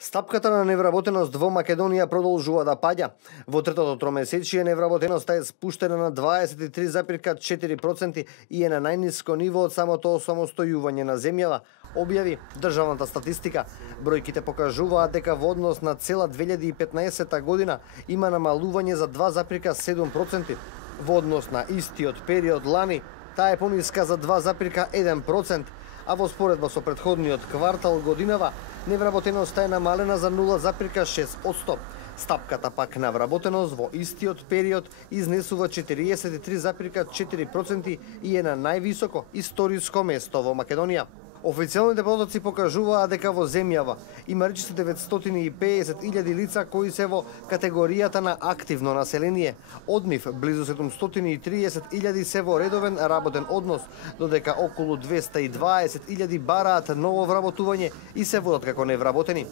Стапката на невработеност во Македонија продолжува да паѓа. Во третото тромесечие невработеноста е спуштена на 23,4% и е на најниско ниво од самото осамостојување на земјава, објави државната статистика. Бројките покажуваат дека во однос на цела 2015 година има намалување за 2,7%. Во однос на истиот период лани, таа е пониска за 2,1%, а во споредба со претходниот квартал годинава, невработеноста е намалена за 0,6%. Стапката пак на вработеност во истиот период изнесува 43,4% и е на највисоко историско место во Македонија. Официјалните податоци покажуваат дека во земјава има речиси 950.000 лица кои се во категоријата на активно население. Од нив близу 730.000 се во редовен работен однос, додека околу 220.000 бараат ново вработување и се водат како невработени.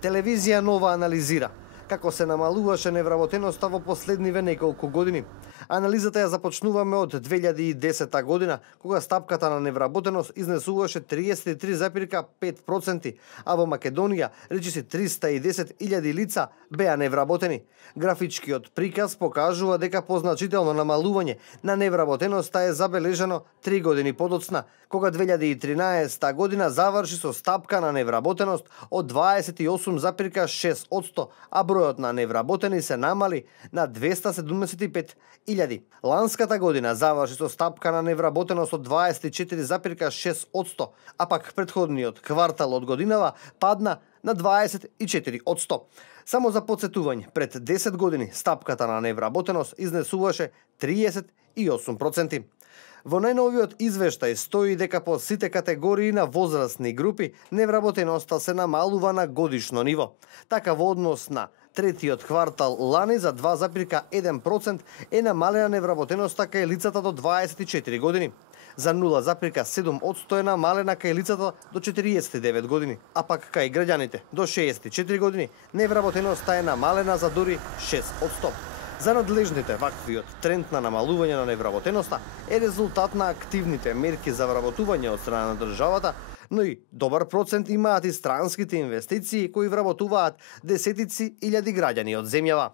Телевизија Нова анализира како се намалуваше невработеноста во последниве неколку години. Анализата ја започнуваме од 2010 година, кога стапката на невработеност изнесуваше 33,5%, а во Македонија речиси 310.000 лица беа невработени. Графичкиот приказ покажува дека позначително намалување на невработеноста е забележано 3 години подоцна, кога 2013 година заврши со стапка на невработеност од 28,6%, а бројот на невработени се намали на 275.000. Ланската година заврши со стапка на невработеност од 24,6%, а пак претходниот квартал од годинава падна на 24%. Само за подсетување, пред 10 години стапката на невработеност изнесуваше 38%. Во најновиот извештај стои дека по сите категории на возрастни групи невработеноста се намалува на годишно ниво. Така во однос на третиот квартал лани за 2,1% е намалена невработеноста кај лицата до 24 години. За 0,7% е намалена кај лицата до 49 години, а пак кај граѓаните до 64 години невработеноста е намалена за дури 6%. За надлежните ваквиот тренд на намалување на невработеноста е резултат на активните мерки за вработување од страна на државата, но и добар процент имаат и странските инвестиции кои вработуваат десетици илјади граѓани од земјава.